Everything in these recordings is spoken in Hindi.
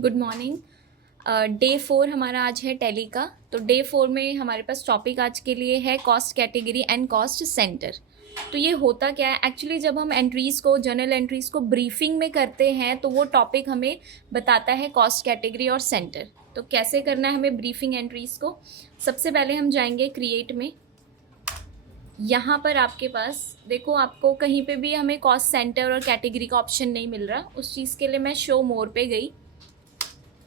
Good morning. डे 4 हमारा आज है टैली का। तो डे 4 में हमारे पास टॉपिक आज के लिए है cost category and cost centre. तो ये होता क्या है एक्चुअली, जब हम एंट्रीज़ को, जर्नल एंट्रीज़ को ब्रीफिंग में करते हैं तो वो टॉपिक हमें बताता है कॉस्ट कैटेगरी और सेंटर। तो कैसे करना है हमें ब्रीफिंग एंट्रीज़ को? सबसे पहले हम जाएंगे क्रिएट में। यहाँ पर आपके पास देखो, आपको कहीं पे भी हमें कॉस्ट सेंटर और कैटेगरी का ऑप्शन नहीं मिल रहा। उस चीज़ के लिए मैं शो मोर पे गई,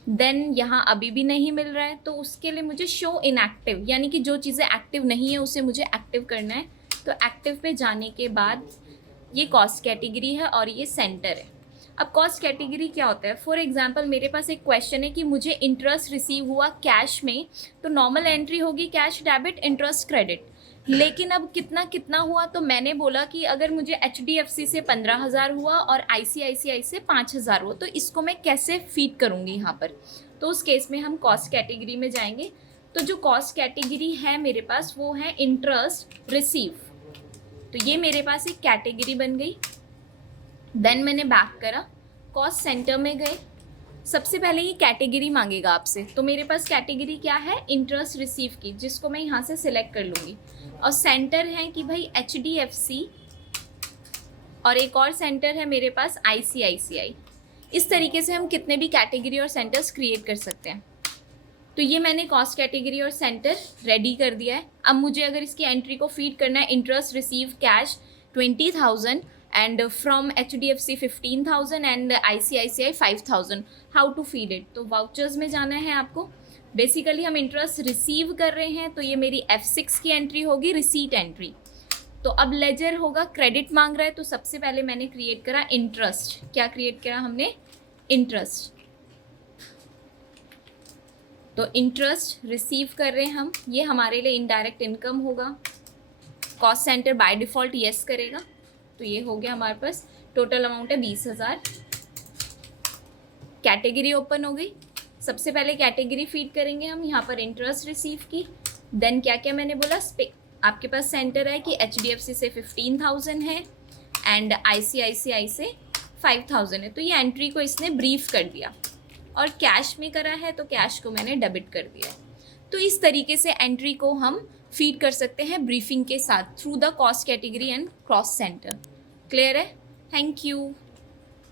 देन यहाँ अभी भी नहीं मिल रहा है, तो उसके लिए मुझे शो इनएक्टिव, यानी कि जो चीज़ें एक्टिव नहीं है उसे मुझे एक्टिव करना है। तो एक्टिव पे जाने के बाद ये कॉस्ट कैटेगरी है और ये सेंटर है। अब कॉस्ट कैटेगरी क्या होता है? फॉर एग्जांपल मेरे पास एक क्वेश्चन है कि मुझे इंटरेस्ट रिसीव हुआ कैश में, तो नॉर्मल एंट्री होगी कैश डेबिट इंटरेस्ट क्रेडिट। लेकिन अब कितना कितना हुआ, तो मैंने बोला कि अगर मुझे HDFC से 15,000 हुआ और ICICI से 5,000 हुआ, तो इसको मैं कैसे फीड करूँगी यहाँ पर? तो उस केस में हम कॉस्ट कैटेगरी में जाएंगे। तो जो कॉस्ट कैटेगरी है मेरे पास वो है इंटरेस्ट रिसीव। तो ये मेरे पास एक कैटेगरी बन गई। देन मैंने बैक करा, कॉस्ट सेंटर में गए। सबसे पहले ये कैटेगरी मांगेगा आपसे, तो मेरे पास कैटेगरी क्या है? इंटरेस्ट रिसीव की, जिसको मैं यहाँ से सिलेक्ट कर लूँगी। और सेंटर है कि भाई HDFC, और एक और सेंटर है मेरे पास ICICI। इस तरीके से हम कितने भी कैटेगरी और सेंटर्स क्रिएट कर सकते हैं। तो ये मैंने कॉस्ट कैटेगरी और सेंटर रेडी कर दिया है। अब मुझे अगर इसकी एंट्री को फीड करना है, interest receive cash 20,000 and from HDFC 15,000 and ICICI 5,000, how to feed it? तो वाउचर्स में जाना है आपको। बेसिकली हम इंटरेस्ट रिसीव कर रहे हैं, तो ये मेरी F6 की एंट्री होगी, रिसीट एंट्री। तो अब लेजर होगा, क्रेडिट मांग रहा है, तो सबसे पहले मैंने क्रिएट करा इंटरेस्ट। क्या क्रिएट करा हमने? इंटरेस्ट। तो इंटरेस्ट रिसीव कर रहे हैं हम, ये हमारे लिए इनडायरेक्ट इनकम होगा। Cost centre by default yes करेगा। तो ये हो गया हमारे पास, टोटल अमाउंट है 20,000। कैटेगरी ओपन हो गई। सबसे पहले कैटेगरी फीड करेंगे हम, यहाँ पर इंटरेस्ट रिसीव की। देन क्या क्या मैंने बोला, आपके पास सेंटर है कि HDFC से 15,000 है एंड ICICI से 5,000 है। तो ये एंट्री को इसने ब्रीफ कर दिया। और कैश में करा है तो कैश को मैंने डेबिट कर दिया है। तो इस तरीके से एंट्री को हम फीड कर सकते हैं ब्रीफिंग के साथ through the cost category and cost centre. Clear है? Thank you.